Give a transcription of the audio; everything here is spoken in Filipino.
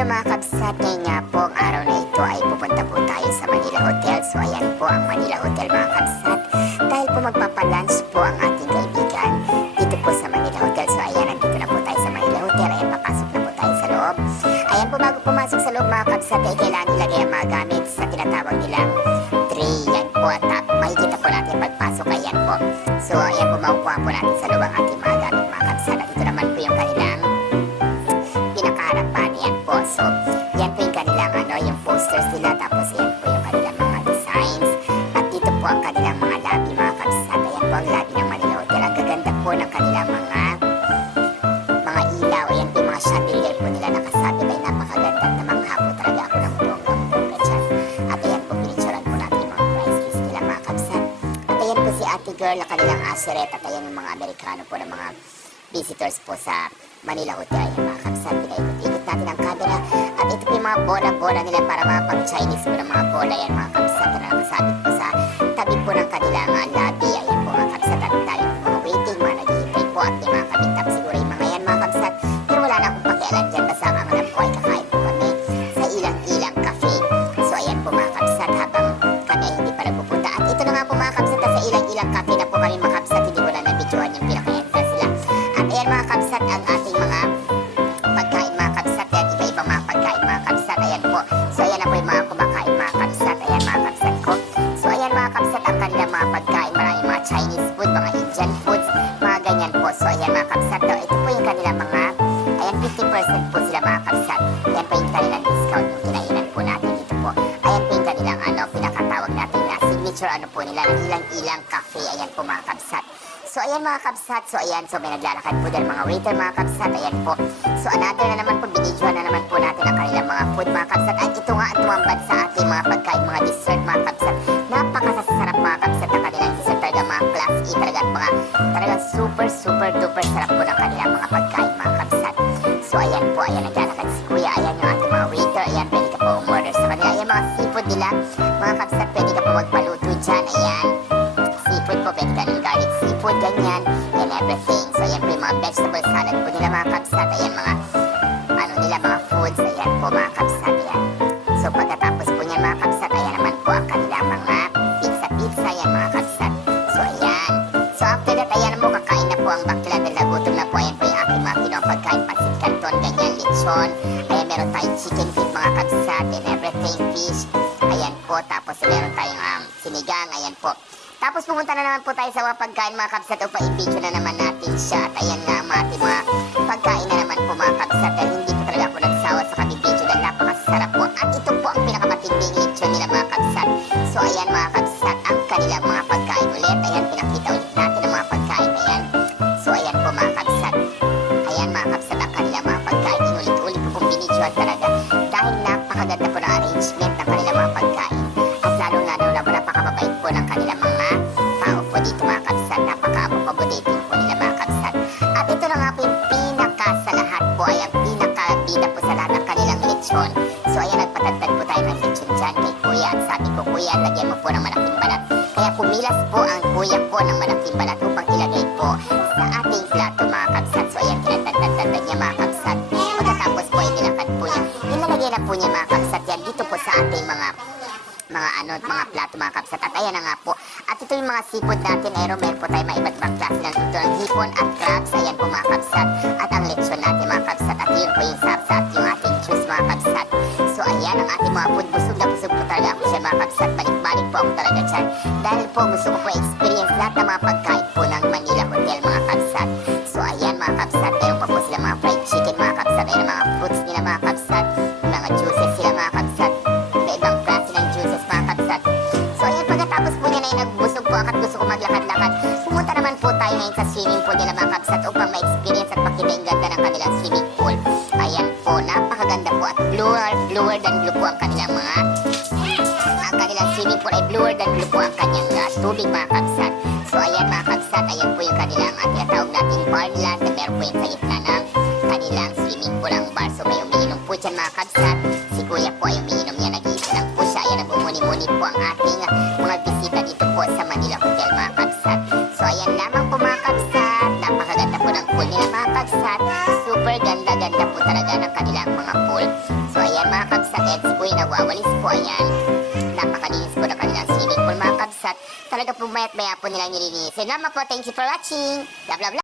hello mga kabsat, ngayon nga po ang araw na ito ay pupunta po tayo sa Manila Hotel. So ayan po ang Manila Hotel mga kabsat. Dahil po magpapalunch po ang ating kaibigan dito po sa Manila Hotel. So ayan, nandito na po tayo sa Manila Hotel. Ayan, papasok na po tayo sa loob. Ayan po, bago pumasok sa loob mga kabsat ay kailangan ilagay ang mga gamit sa tinatawag nilang tray. Yan po at makikita po natin pagpasok. Ayan po. So ayan po, makukuha po natin sa loob ang ating mga gamit mga kabsat. At ito naman po yung kanilang pinakaharapan. Yan po. So, yan po yung kanilang yung posters nila. Tapos yan po yung kanilang mga designs. At dito po ang kanilang mga lobby mga kabsat. Ayan po ang lobby ng Manila Hotel. Ang gaganda po ng kanilang mga ilaw. Ayan po yung mga chandelier po nila nakasabit. Ay napakaganda at namangha po talaga ako ng bonggang-bongga dyan. At ayan po, pinicturan po natin yung mga price list nila mga kabsat. At ayan po si Ate Girl na kanilang aseret. At ayan yung mga Amerikano po ng mga visitors po sa Manila Hotel. Ayan mga kabsat, pinaikot-ikot natin ang camera. At ito po yung mga bola-bola nila para mga pang-Chinese po ng mga bola. Ayan mga kabsat na nakasabit po sa tabi po ng kanilang lobby. Ayan po mga kabsat, at dahil po mga waiting, mga naghihintay po at may mga kabintap siguro yung mga yan mga kabsat. Pero wala na akong pakialam dyan, basta ang alam ko ay kakain po kami sa ilang-ilang cafe. So ayan po mga kabsat, habang kami ay hindi pa nagpupunta. At ito na nga po mga kabsat, sa ilang-ilang cafe na po kami mga kabsat, hindi ko na nabidyohan yung pinaka-entrance nila. At ayan mga kabsat, ang ating mga pagkain mga kabsat. Yan, iba-ibang mga pagkain mga kabsat. Ayan po. So ayan na po yung mga kumakain mga kabsat. Ayan mga kabsat ko. So ayan mga kabsat, ang kanilang mga pagkain. Maraming mga Chinese food, mga Indian foods, mga ganyan po. So ayan mga kabsat. So, ito po yung kanilang mga, ayan 50% po sila mga kabsat. Ayan po yung kanilang discount yung kinainan po natin dito po. Ayan po yung kanilang pinakatawag natin na signature po nila ng ilang-ilang cafe. Ayan po mga kabsat. So ayan mga kabsat, so ayan, so may naglalakad po dyan mga waiter mga kabsat, ayan po. So another na naman po, binidyohan na naman po natin ang kanilang mga food mga kabsat. At ito nga ang tumambad sa ating mga pagkain, mga dessert mga kabsat. Napakasasarap mga kabsat ang kanilang dessert, talaga mga class A, talaga super duper sarap po ng kanilang mga pagkain mga kabsat. So ayan po, ayan naglalakad si Kuya, ayan yung ating mga waiter, ayan pwede ka po umorder sa kanila. Ayan mga seafood nila mga kabsat, pwede ka po magpaluto dyan, ayan. Seafood po, pwede ka ng garlic seafood, ganyan, and everything. So, ayan po yung mga vegetable salad po nila mga kabsat. Ayan mga, mga foods. Ayan po mga kabsat, ayan. So, pagkatapos po niyan mga kabsat, ayan naman po ang kanilang mga pizza, ayan mga kabsat. So, ayan. So, after that, ayan mo, kakain na po ang bakla. Dahil nagutom na po, ayan po yung aking mga kinuha pagkain, pansit canton, ganyan, lechon. Ayan, meron tayong chicken feet mga kabsat, and everything, fish. Ayan po, tapos meron tayong sinigang, ayan po. Tapos pumunta na naman po tayo sa mga pagkain mga kabsat, upang i-video na naman natin siya. At ayan nga ang ating mga pagkain na naman po mga kabsat. Dahil hindi po talaga ako nagsawa sa kabibidyo dahil napakasarap po. At ito po ang pinakamatinding lechon nila mga kabsat. So ayan mga kabsat, ang kanilang mga pagkain ulit. Ayan, pinakita ulit natin ang mga pagkain. Ayan. So ayan po mga kabsat. Ayan mga kabsat, ang kanilang mga pagkain. Inulit-ulit po pong binidyoan talaga. Dahil napakaganda po ng arrangement ng kanilang mga pagkain. At lalong-lalo na po napakababait po ng kanilang mga tao po dito mga kabsat. Napaka-accommodating po nila mga kabsat. At ito na nga po yung pinaka sa lahat po, ay ang pinaka-bida po sa lahat ng kanilang lechon. So ayan, nagpatagtag po tayo ng lechon dyan kay Kuya. At sabi ko, Kuya, lagyan mo po ng malaking balat. Kaya pumilas po ang Kuya po ng malaking balat upang ilagay po sa ating plato mga kabsat. So ayan, kinatagtag niya mga kabsat. Pagkatapos po, inilakad po niya. Ilalagay na po niya mga kabsat yan dito po sa ating mga plato mga kabsat. At ayan na nga po. At ito yung mga seafood natin. Meron po tayo mga iba't ibang klase ng ito ng hipon at crabs. Ayan po mga kabsat. At ang lechon natin mga kabsat. At yun po yung sapsa at yung ating juice mga kabsat. So ayan ang ating mga food. Busog na busog po talaga ako siya mga kabsat. Balik-balik po ako talaga dyan. Dahil po gusto ko po experience lahat ng mga pagkain po ng Manila Hotel mga kabsat. So ayan mga kabsat. Meron pa po sila mga fried chicken mga kabsat. Ayan mga fruits nila mga kabsat. Mga juices sila mga kabsat. Iba-ibang klase ng juices mga kabsat. So ayan, pagkatapos po niya na yung nagbusog po at gusto ko maglakad-lakad, pumunta naman po tayo ngayon sa swimming pool nila mga kabsat upang ma-experience at makita yung ganda ng kanilang swimming pool. Ayan po, napakaganda po at bluer than blue po ang kanilang swimming pool ay bluer than blue po ang kanyang tubig mga kabsat. So ayan mga kabsat, ayan po yung kanilang tinatawag nating bar nila na meron po yung sa gitna ng kanilang swimming pool ang bar. So may umiinom po dyan mga kabsat. Si Kuya po ay umiinom niya, nag-iisa lang po siya. Ayan, nagmumuni-muni po ang ating mga bisita dito po sa Manila Hotel mga kabsat. So ayan lamang po mga kabsat, napakaganda po ng pool nila mga kabsat. Super ganda-ganda po talaga ng kanilang mga pool. So ayan mga kabsat, at si po yung nagwawalis po, ayan. Napakalinis po ng kanilang swimming pool mga kabsat. Talaga po mayat maya po nilang nililinisin. Salamat po, thank you for watching. Blah blah blah.